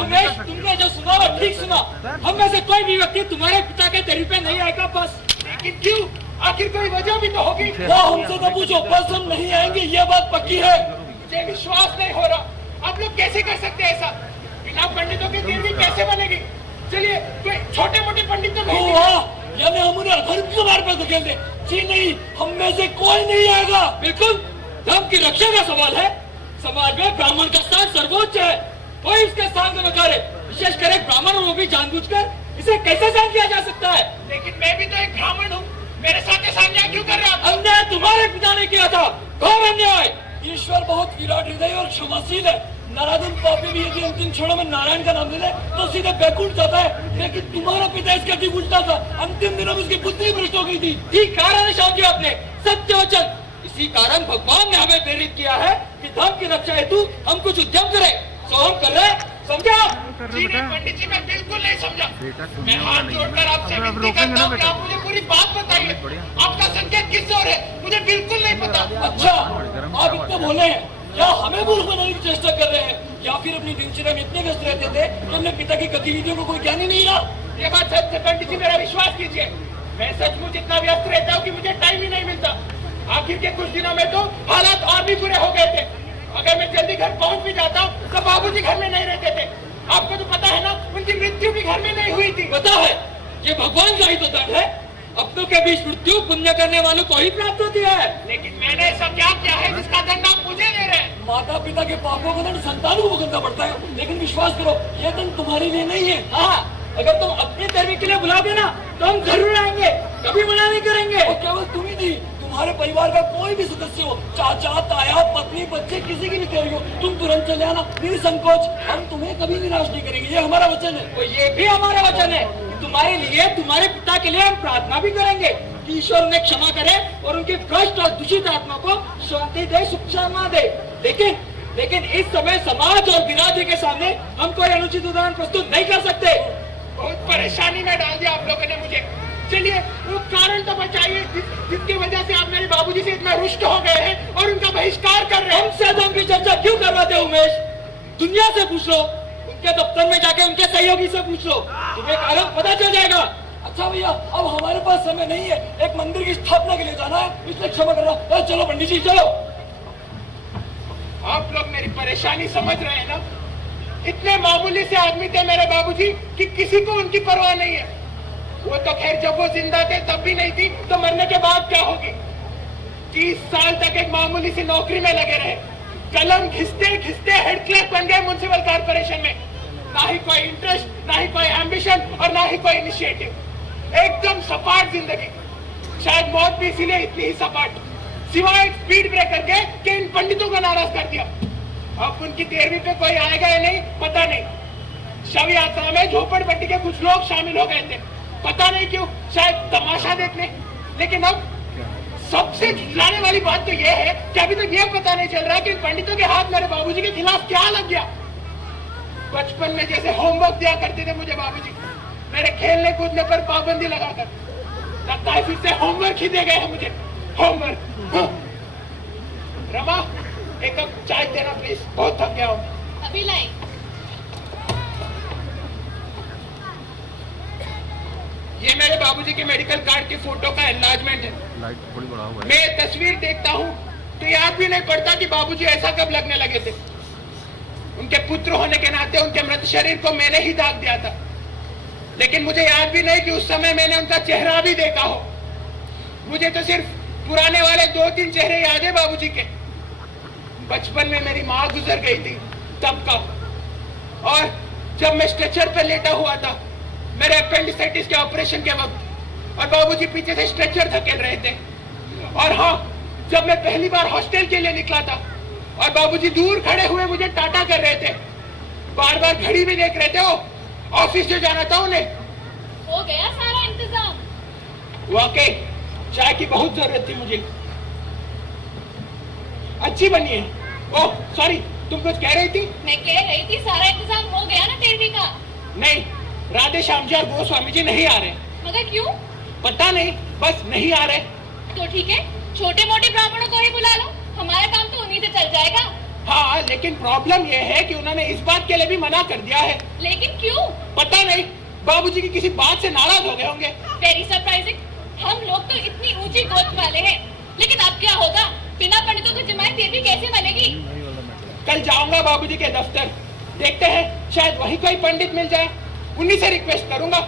उमेश, तुमने जो सुना वो ठीक सुना। हम में से कोई भी व्यक्ति तुम्हारे पिता के तेरी पे नहीं आएगा बस। लेकिन क्यों? आखिर कोई वजह भी तो होगी। वो हमसे तो पूछो, बस हम नहीं आएंगे, ये बात पक्की है। मुझे विश्वास नहीं हो रहा। आप लोग कैसे कर सकते हैं ऐसा? बिना पंडितों के तेरहवीं कैसे बनेगी? चलिए कोई छोटे मोटे पंडित तो नहीं, यानी हम उन्हें अधर्म क्यों मार पर धकेल दे? जी नहीं, हम में से कोई नहीं आएगा। बिल्कुल, धर्म की रक्षा का सवाल है। समाज में ब्राह्मण का स्थान सर्वोच्च है, कोई इसके स्थान को नकारे, विशेषकर एक ब्राह्मण, वो भी जानबूझकर। इसे कैसे सहन किया जा सकता है? लेकिन मैं भी तो एक ब्राह्मण हूँ, मेरे साथ ऐसा अन्याय क्यों कर रहे हैं? अन्याय तुम्हारे पिता ने किया था। कौन अन्याय? ईश्वर बहुत विराट हृदय और क्षमाशील है। नारायण पापी भी यदि अंतिम क्षणों में नारायण का नाम ले ले तो सीधे बैकुंठ जाता है। लेकिन तुम्हारा पिता इसका ठीक उल्टा था। अंतिम दिनों में उसकी बुद्धि भ्रष्ट हो गई थी। ठीक कारण समझे आपने, सत्य वचन। इसी कारण भगवान ने हमें प्रेरित किया है कि धर्म की रक्षा हेतु हम कुछ उद्यम करें। सो हम कर रहे, समझा? जी नहीं पंडित जी, मैं बिल्कुल नहीं समझा। मैं हाथ जोड़कर आपसे विनती करता हूँ कि आप मुझे पूरी बात बताइए। आपका संकेत किस ओर है? मुझे बिल्कुल नहीं पता। अच्छा, आप इतने भोले हैं या हमें मूर्ख बनाने की चेष्टा कर रहे हैं, या फिर अपनी दिनचर्या में इतने व्यस्त रहते थे कि अपने पिता की गतिविधियों को कोई ज्ञान ही नहीं रहा? ये बात सच है पंडित जी, मेरा विश्वास कीजिए। मैं सचमुच इतना व्यस्त रहता हूँ कि मुझे टाइम ही नहीं मिलता। आखिर के कुछ दिनों में तो हालात और भी बुरे हो गए थे। अगर मैं जल्दी घर पहुँच भी जाता हूँ तो बाबूजी घर में नहीं रहते थे। आपको तो पता है ना, उनकी मृत्यु भी घर में नहीं हुई थी। पता है, ये भगवान का ही तो दंड है। अपनों के बीच मृत्यु पुण्य करने वालों को ही प्राप्त होती है। लेकिन मैंने ऐसा क्या किया है जिसका दंड आप मुझे दे रहे हैं? माता पिता के पापों का दंड संतान को भुगतना पड़ता है। लेकिन विश्वास करो, ये दंड तुम्हारे लिए नहीं है। हाँ, अगर तुम अपनी तेरहवीं के लिए बुलाओगे ना तो हम जरूर आएंगे, कभी मना नहीं करेंगे। और केवल तुम ही नहीं, तुम्हारे परिवार का कोई भी सदस्य हो, चाचा, ताया, पत्नी, बच्चे, किसी की भी तेरहवीं हो, तुम तुरंत चले आना, निसंकोच। हम तुम्हें कभी निराश नहीं करेंगे, ये हमारा वचन है। और ये भी हमारा वचन है, तुम्हारे लिए, तुम्हारे पिता के लिए हम प्रार्थना भी करेंगे कि ईश्वर उन्हें क्षमा करे और उनकी भ्रष्ट और दूषित आत्मा को शांति दे, सुख क्षमा दे। लेकिन इस समय समाज और बिरादरी के सामने हम कोई अनुचित उदाहरण प्रस्तुत नहीं कर सकते। बहुत परेशानी में डाल दिया आप लोगों ने मुझे। चलिए वो कारण तो बताइए जिसकी वजह से आप मेरे बाबूजी से इतना रुष्ट हो गए हैं और उनका बहिष्कार कर रहे हैं। हमसे धर्म की चर्चा क्यों करवाते हो उमेश? दुनिया से पूछ लो, उनके दफ्तर में जाके उनके सहयोगी से पूछ लो, तुम्हें कारण पता चल जाएगा। अच्छा भैया, अब हमारे पास समय नहीं है, एक मंदिर की स्थापना के लिए जाना है, इसलिए क्षमा करना। चलो पंडित जी चलो। आप लोग मेरी परेशानी समझ रहे हैं ना? इतने मामूली से आदमी थे मेरे बाबूजी कि किसी को उनकी परवाह नहीं है। वो तो खैर जब वो जिंदा थे तब भी नहीं थी, तो मरने के बाद क्या होगी? 30 साल तक एक मामूली सी नौकरी में लगे रहे, कलम घिसते घिसते हेड क्लर्क बन गए म्युनिसिपल कॉर्पोरेशन में। ना ही कोई इंटरेस्ट, ना ही कोई एम्बिशन और ना ही कोई इनिशिएटिव। एकदम सपाट जिंदगी। शायद मौत भी इसीलिए इतनी ही सपाट, सिवाय एक स्पीड ब्रेकर के कि इन पंडितों को नाराज कर दिया। अब उनकी तेरहवीं पे कोई आएगा या नहीं पता नहीं। शव यात्रा में झोपड़पट्टी के कुछ लोग शामिल हो गए थे, पता नहीं क्यों, शायद तमाशा देखने। लेकिन अब सबसे झुलाने वाली बात तो यह है कि अभी तक यह पता नहीं चल रहा कि पंडितों के हाथ मेरे बाबूजी के खिलाफ क्या लग गया। बचपन में जैसे होमवर्क दिया करते थे मुझे बाबूजी, मेरे खेलने कूदने पर पाबंदी लगाकर, लगता है फिर से होमवर्क ही दे गए हैं मुझे। होमवर्क। रमा, एक कप चाय देना प्लीज, बहुत थक गया हूँ। अभी लाई। ये मेरे बाबूजी के मेडिकल कार्ड के फोटो का एनलार्जमेंट है। मैं तस्वीर देखता हूँ तो याद भी नहीं पड़ता कि बाबूजी ऐसा कब लगने लगे थे। उनके पुत्र होने के नाते उनके मृत शरीर को मैंने ही दाग दिया था, लेकिन मुझे याद भी नहीं कि उस समय मैंने उनका चेहरा भी देखा हो। मुझे तो सिर्फ पुराने वाले 2-3 चेहरे याद है बाबूजी के। बचपन में मेरी माँ गुजर गई थी तब का, और जब मैं स्ट्रेचर पर लेटा हुआ था मेरे अपेंडिसाइटिस के ऑपरेशन के वक्त, और बाबूजी पीछे से स्ट्रेचर धकेल रहे थे। और हाँ, जब मैं पहली बार हॉस्टल के लिए निकला था और बाबूजी दूर खड़े हुए मुझे टाटा कर रहे थे, बार बार घड़ी भी देख रहे थे, वो ऑफिस जो जाना था उन्हें। हो गया सारा इंतजाम? वाकई चाय की बहुत जरूरत थी मुझे। अच्छी बनी है। ओह सॉरी, तुम कुछ कह रही थी? मैं कह रही थी सारा इंतजाम हो गया ना तेरहवीं का? नहीं, राधे श्याम जी और गोस्वामी जी नहीं आ रहे। मगर क्यों? पता नहीं, बस नहीं आ रहे। तो ठीक है, छोटे मोटे ब्राह्मणों को ही बुला लो, हमारा काम तो उन्हीं से चल जाएगा। हाँ, लेकिन प्रॉब्लम ये है कि उन्होंने इस बात के लिए भी मना कर दिया है। लेकिन क्यों? पता नहीं, बाबूजी की किसी बात से नाराज हो गए होंगे। Very surprising. हम लोग तो इतनी ऊंची गोद वाले हैं, लेकिन अब क्या होगा? बिना पंडितों की जमात तेरहवीं कैसे बनेगी? कल जाऊंगा बाबूजी के दफ्तर, देखते हैं शायद वही कोई पंडित मिल जाए, उन्हीं से रिक्वेस्ट करूंगा।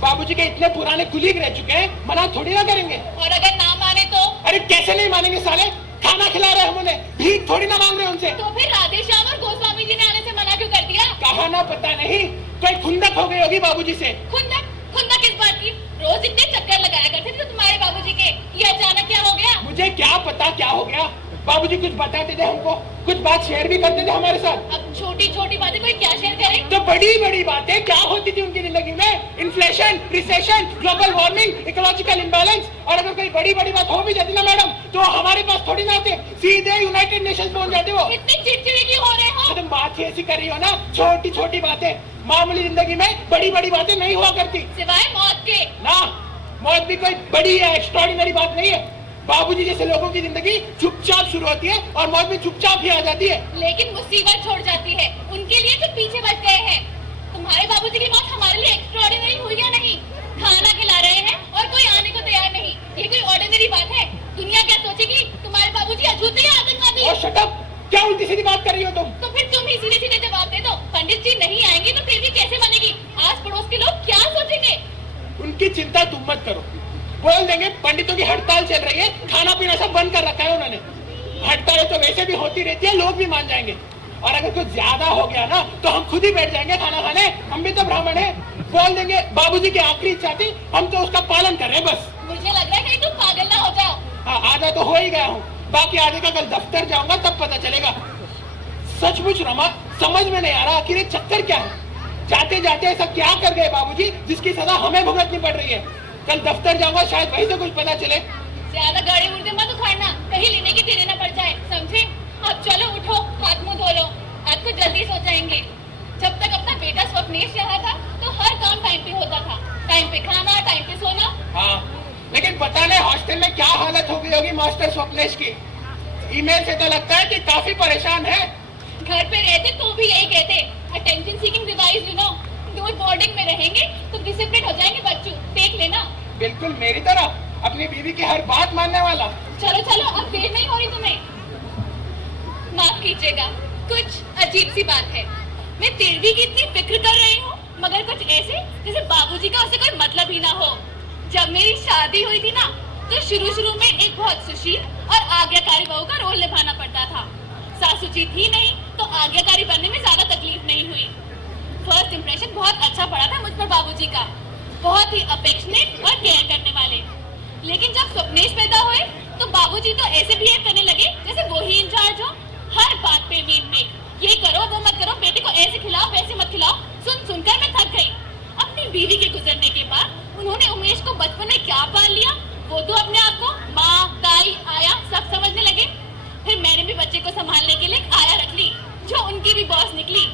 बाबूजी के इतने पुराने कुलीग रह चुके हैं, मना थोड़ी ना करेंगे। और अगर ना माने तो? अरे कैसे नहीं मानेंगे साले, खाना खिला रहे हम उन्हें, भीख थोड़ी ना मांग रहे उनसे। तो फिर राधे श्याम और गोस्वामी जी ने आने से मना क्यों कर दिया? कहा ना, पता नहीं, कोई खुंदक हो गई होगी बाबूजी से। खुंदक? खुंदक किस बात की? रोज इतने चक्कर लगाया करते थे तुम्हारे बाबूजी के, ये अचानक क्या हो गया? मुझे क्या पता क्या हो गया। बाबूजी कुछ बताते थे हमको, कुछ बात शेयर भी करते थे हमारे साथ। अब छोटी छोटी बातें कोई क्या शेयर करे? तो बड़ी बड़ी बातें क्या होती थी उनकी जिंदगी में? Inflation, recession, global warming, ecological imbalance. और अगर कोई बड़ी बड़ी बात हो भी जाती ना मैडम, तो हमारे पास थोड़ी ना आते, सीधे यूनाइटेड नेशंस पहुंच जाते वो। इतनी चिड़चिड़ी क्यों हो रहे हो? तुम बात ही ऐसी कर रही हो ना, छोटी छोटी बातें। मामूली जिंदगी में बड़ी बड़ी बातें नहीं हुआ करती। सिवाय मौत के। ना, मौत भी कोई बड़ी या एक्स्ट्राऑर्डिनरी बात नहीं है। बाबूजी जैसे लोगों की जिंदगी चुपचाप शुरू होती है और मौत भी चुपचाप ही आ जाती है। लेकिन मुसीबत छोड़ जाती है उनके लिए जो पीछे बच गए हैं। तुम्हारे बाबूजी की मौत हमारे लिए एक्स्ट्राऑर्डिनरी हुई या नहीं? खाना खिला रहे हैं और कोई आने को तैयार नहीं, ये कोई ऑर्डिनरी बात है? दुनिया क्या सोचेगी? तुम्हारे बाबूजी अछूते या आतंकवादी? और शट अप, क्या उल्टी सीधी बात कर रही हो तुम? तो फिर तुम ही सीधे सीधे जवाब दे दो। पंडित जी नहीं आएंगे तो तेरहवीं कैसे बनेगी? आस पड़ोस के लोग क्या सोचेंगे? उनकी चिंता तुम मत करो, बोल देंगे पंडितों की हड़ताल चल रही है, खाना पीना सब बंद कर रखा है उन्होंने। हड़ताल तो वैसे भी होती रहती है, लोग भी मान जाएंगे। और अगर कुछ ज्यादा हो गया ना तो हम खुद ही बैठ जाएंगे खाना खाने, हम भी तो ब्राह्मण हैं। बोल देंगे बाबूजी की आखिरी इच्छा थी, हम तो उसका पालन कर रहे हैं बस। मुझे लग रहा है कहीं तुम पागल ना हो जाओ। हाँ, आधा तो हो ही गया हूँ, बाकी आगे का कल दफ्तर जाऊंगा तब पता चलेगा। सचमुच रमा, समझ में नहीं आ रहा आखिर ये चक्कर क्या है। जाते जाते ऐसा क्या कर गए बाबूजी जिसकी सजा हमें भुगतनी पड़ रही है। कल दफ्तर जाऊंगा, शायद वहीं से कुछ पता चले। ज्यादा गाड़ी मुर्दे मत उखाड़ना, कहीं लेने की देने ना पड़ जाए, समझे? अब चलो उठो, हाथ मुंह धो लो, आज तो जल्दी सो जाएंगे। जब तक अपना बेटा स्वप्नेश रहा था तो हर काम टाइम पे होता था, टाइम पे खाना, टाइम पे सोना। हाँ, लेकिन पता नहीं हॉस्टल में क्या हालत हो गई होगी मास्टर स्वप्नेश की। ईमेल से तो लगता है कि काफी परेशान है। घर पे रहते तो भी यही कहते, attention seeking device, you know. दूर बोर्डिंग में रहेंगे तो डिसिप्लिन हो जाएंगे बच्चों, देख लेना। बिल्कुल मेरी तरह, अपनी बीवी की हर बात मानने वाला। चलो चलो, अब देर नहीं हो रही तुम्हें। माफ कीजिएगा, कुछ अजीब सी बात है। मैं तेरहवीं की इतनी फिक्र कर रही हूँ, मगर कुछ ऐसे जैसे बाबूजी का उसे कोई मतलब ही ना हो। जब मेरी शादी हुई थी ना, तो शुरू में एक बहुत सुशील और आज्ञाकारी बहू का रोल निभाना पड़ता था। सासू जी थी नहीं तो आज्ञाकारी बनने में ज्यादा तकलीफ नहीं हुई। फर्स्ट इंप्रेशन बहुत अच्छा पड़ा था मुझ पर बाबूजी का, बहुत ही अफेक्शनेट और केयर करने वाले। लेकिन जब स्वप्नेश पैदा हुए तो बाबूजी तो ऐसे बिहेव करने लगे जैसे वो ही इंचार्ज हो। हर बात पे में ये करो वो मत करो, बेटे को ऐसे खिलाओ वैसे मत खिलाओ। सुनकर मैं थक गई। अपनी बीवी के गुजरने के बाद उन्होंने उमेश को बचपन में क्या पाल लिया, वो तो अपने आप को माँ, ताई, आया सब समझने लगे। फिर मैंने भी बच्चे को संभालने के लिए आया रख ली, जो उनकी भी बॉस निकली।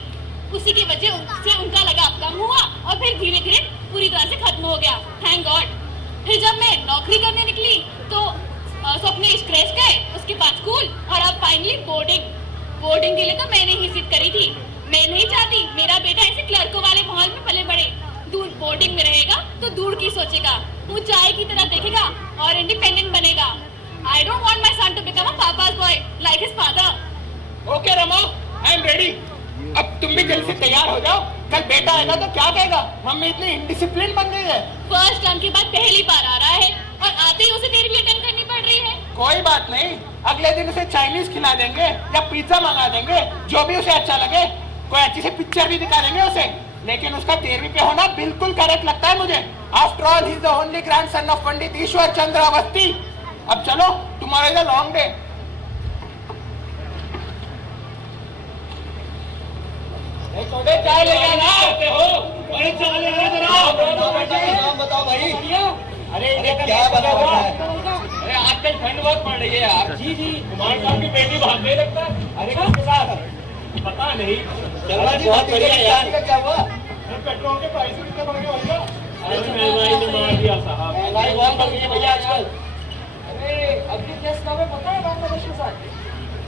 उसी की वजह से उनका लगाव कम हुआ और फिर धीरे धीरे पूरी तरह से खत्म हो गया, थैंक गॉड। फिर जब मैं नौकरी करने निकली तो स्वप्नेश क्रैश गए, उसके बाद स्कूल और अब फाइनली बोर्डिंग के लिए तो मैंने ही जिद करी थी। मैं नहीं चाहती मेरा बेटा ऐसे क्लर्कों वाले माहौल में पले बड़े। दूर बोर्डिंग में रहेगा तो दूर की सोचेगा, ऊंचाई की तरफ देखेगा और इंडिपेंडेंट बनेगा। I don't want my son to become a papa's boy like his father. Okay Rama, I am ready. अब तुम भी जल्दी से तैयार हो जाओ, कल बेटा आएगा तो क्या कहेगा, मम्मी इतनी इंडिसिप्लिन बन गई है। फर्स्ट टर्म के बाद पहली बार आ रहा है और आते ही उसे तेरहवीं अटेंड करनी पड़ रही है। कोई बात नहीं, अगले दिन उसे चाइनीज खिला देंगे या पिज्जा मंगा देंगे, जो भी उसे अच्छा लगे। कोई अच्छी सी पिक्चर भी दिखा देंगे उसे। लेकिन उसका 13वीं पे होना बिल्कुल करेक्ट लगता है मुझे। After all he is the only grandson of Pandit Ishwar Chandra Awasthi. अब चलो, तुम्हारा इज अ लॉन्ग डे। चाय ले आना हो, चाय ले आना जरा। नाम बताओ भाई। अरे क्या बना हुआ है? अरे आजकल ठंड बहुत पड़ रही है यार। जी जी, कुमार साहब की बेटी भागने लगता है। अरे किसके साथ? पता नहीं। चलो जी, बहुत बढ़िया यार। क्या हुआ? पेट्रोल के प्राइस कितने बढ़ गए भैया? अरे महंगाई ने मार दिया साहब, महंगाई बहुत बढ़ गई है भैया आजकल। अरे अभी क्या स्कैम है पता है बांग्लादेश के साथ?